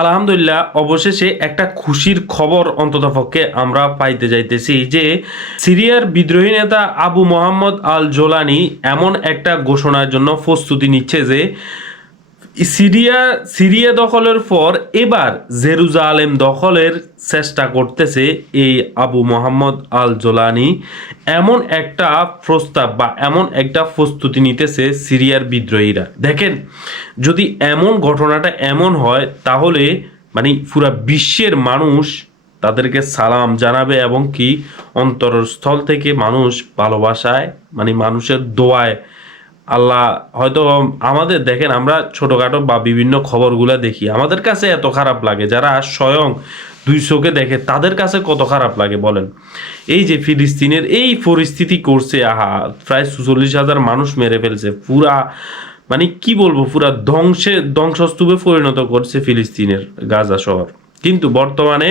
আলহামদুলিল্লাহ, অবশেষে একটা খুশির খবর অন্ততপক্ষে আমরা পাইতে যাইতেছি যে সিরিয়ার বিদ্রোহী নেতা আবু মোহাম্মদ আল জোলানি এমন একটা ঘোষণার জন্য প্রস্তুতি নিচ্ছে যে সিরিয়া সিরিয়া দখলের পর এবার জেরুজালেম দখলের চেষ্টা করতেছে এই আবু মোহাম্মদ আল জোলানি এমন একটা প্রস্তাব বা এমন একটা প্রস্তুতি নিতেছে সিরিয়ার বিদ্রোহীরা। দেখেন, যদি এমন ঘটনাটা এমন হয়, তাহলে মানে পুরা বিশ্বের মানুষ তাদেরকে সালাম জানাবে এবং কি অন্তরস্থল থেকে মানুষ ভালোবাসায় মানে মানুষের দোয়ায় আল্লাহ হয়তো আমাদের, দেখেন আমরা ছোটোখাটো বা বিভিন্ন খবরগুলো দেখি, আমাদের কাছে এত খারাপ লাগে, যারা স্বয়ং দুই চোখে দেখে তাদের কাছে কত খারাপ লাগে বলেন। এই যে ফিলিস্তিনের এই পরিস্থিতি করছে, আহা, প্রায় সুচল্লিশ হাজার মানুষ মেরে ফেলছে, পুরা মানে কি বলব, পুরা ধ্বংসে, ধ্বংসস্তূপে পরিণত করছে ফিলিস্তিনের গাজা শহর। কিন্তু বর্তমানে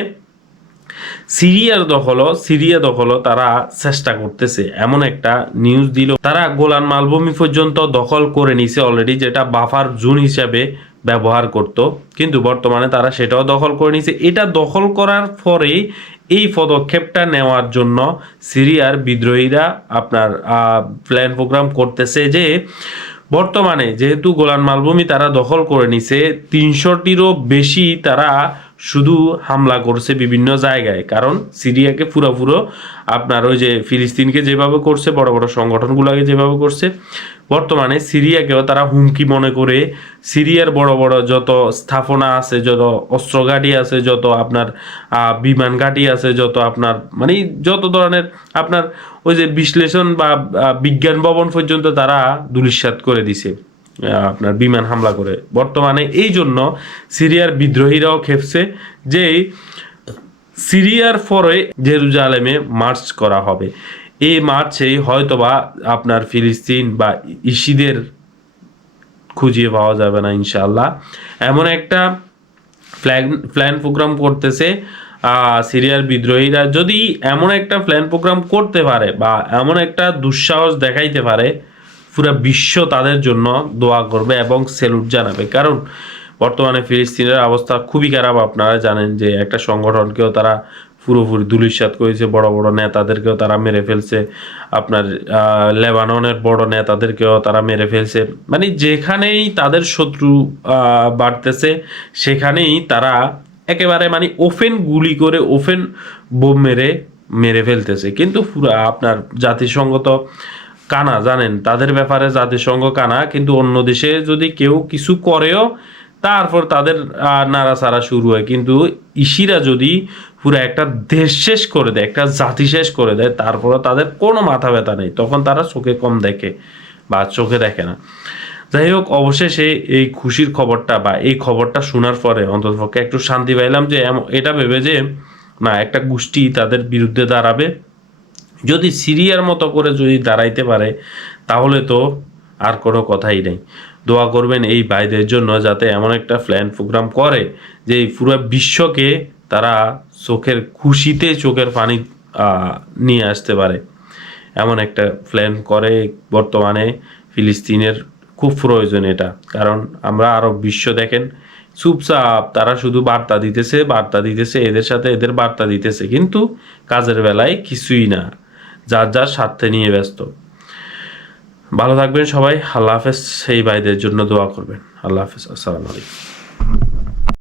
সিরিয়ার দখলও সিরিয়া দখলও তারা চেষ্টা করতেছে। এমন একটা নিউজ দিল। তারা গোলান মালভূমি পর্যন্ত দখল করে নিছে অলরেডি যেটা বাফার জোন হিসাবে ব্যবহার করত। কিন্তু বর্তমানে তারা সেটাও দখল করে নিছে। এটা দখল করার পরে এই পদক্ষেপটা নেওয়ার জন্য সিরিয়ার বিদ্রোহীরা আপনার প্ল্যান প্রোগ্রাম করতেছে যে, বর্তমানে যেহেতু গোলান মালভূমি তারা দখল করে নিছে, তিনশোটিরও বেশি তারা শুধু হামলা করছে বিভিন্ন জায়গায়। কারণ সিরিয়াকে পুরোপুরো আপনার ওই যে ফিলিস্তিনকে যেভাবে করছে, বড় বড় সংগঠনগুলোকে যেভাবে করছে, বর্তমানে সিরিয়াকেও তারা হুমকি মনে করে সিরিয়ার বড় বড় যত স্থাপনা আছে, যত অস্ত্র ঘাঁটি আছে, যত আপনার বিমান ঘাঁটি আছে, যত আপনার মানে যত ধরনের আপনার ওই যে বিশ্লেষণ বা বিজ্ঞান ভবন পর্যন্ত তারা দুলিশ্বাত করে দিছে। আপনার বিমান হামলা করে। বর্তমানে এই জন্য সিরিয়ার বিদ্রোহীরাও খেপছে যে সিরিয়ার পরে জেরুজালেমে মার্চ করা হবে। এই মার্চেই হয়তোবা আপনার ফিলিস্তিন বা ইসিদের খুঁজিয়ে পাওয়া যাবে না ইনশাল্লাহ এমন একটা প্ল্যান প্ল্যান প্রোগ্রাম করতেছে সিরিয়ার বিদ্রোহীরা। যদি এমন একটা প্ল্যান প্রোগ্রাম করতে পারে বা এমন একটা দুঃসাহস দেখাইতে পারে পুরো বিশ্ব তাদের জন্য দোয়া করবে এবং সেলুট জানাবে। কারণ বর্তমানে ফিলিস্তিনের অবস্থা খুবই খারাপ। আপনারা জানেন যে একটা সংগঠনকেও তারা পুরোপুরি দুলিশ্বাত করেছে। বড় বড় নেতাদেরকেও তারা মেরে ফেলছে। আপনার লেবাননের বড় নেতাদেরকেও তারা মেরে ফেলছে। মানে যেখানেই তাদের শত্রু বাড়তেছে, সেখানেই তারা একেবারে মানে ওপেন গুলি করে ওপেন বোম মেরে মেরে ফেলতেছে। কিন্তু পুরা আপনার জাতিসংঘ তো কানা, জানেন, তাদের ব্যাপারে জাতিসংঘ কানা, কিন্তু অন্য দেশে যদি কেউ কিছু করেও তারপর তাদের নাড়াচাড়া শুরু হয়। কিন্তু ইসিরা যদি পুরো একটা দেশ শেষ করে দেয়, একটা জাতি শেষ করে দেয় তারপরে তাদের কোনো মাথা ব্যথা নেই। তখন তারা চোখে কম দেখে বা চোখে দেখে না। যাই হোক, অবশেষে এই খুশির খবরটা বা এই খবরটা শোনার পরে অন্ততপক্ষে একটু শান্তি পাইলাম যে এটা ভেবে যে, না, একটা গোষ্ঠী তাদের বিরুদ্ধে দাঁড়াবে। যদি সিরিয়ার মতো করে যদি দাঁড়াইতে পারে, তাহলে তো আর কোনো কথাই নেই। দোয়া করবেন এই ভাইদের জন্য যাতে এমন একটা প্ল্যান প্রোগ্রাম করে, যে পুরো বিশ্বকে তারা চোখের খুশিতে চোখের পানি নিয়ে আসতে পারে। এমন একটা প্ল্যান করে বর্তমানে ফিলিস্তিনের খুব প্রয়োজন এটা। কারণ আমরা আরব বিশ্ব দেখেন, চুপচাপ তারা শুধু বার্তা দিতেছে বার্তা দিতেছে, এদের সাথে এদের বার্তা দিতেছে, কিন্তু কাজের বেলায় কিছুই না। যার যার স্বার্থে নিয়ে ব্যস্ত। ভালো থাকবেন সবাই। আল্লাহ হাফেজ। সেই ভাইদের জন্য দোয়া করবেন। আল্লাহ হাফেজ। আসসালামু আলাইকুম।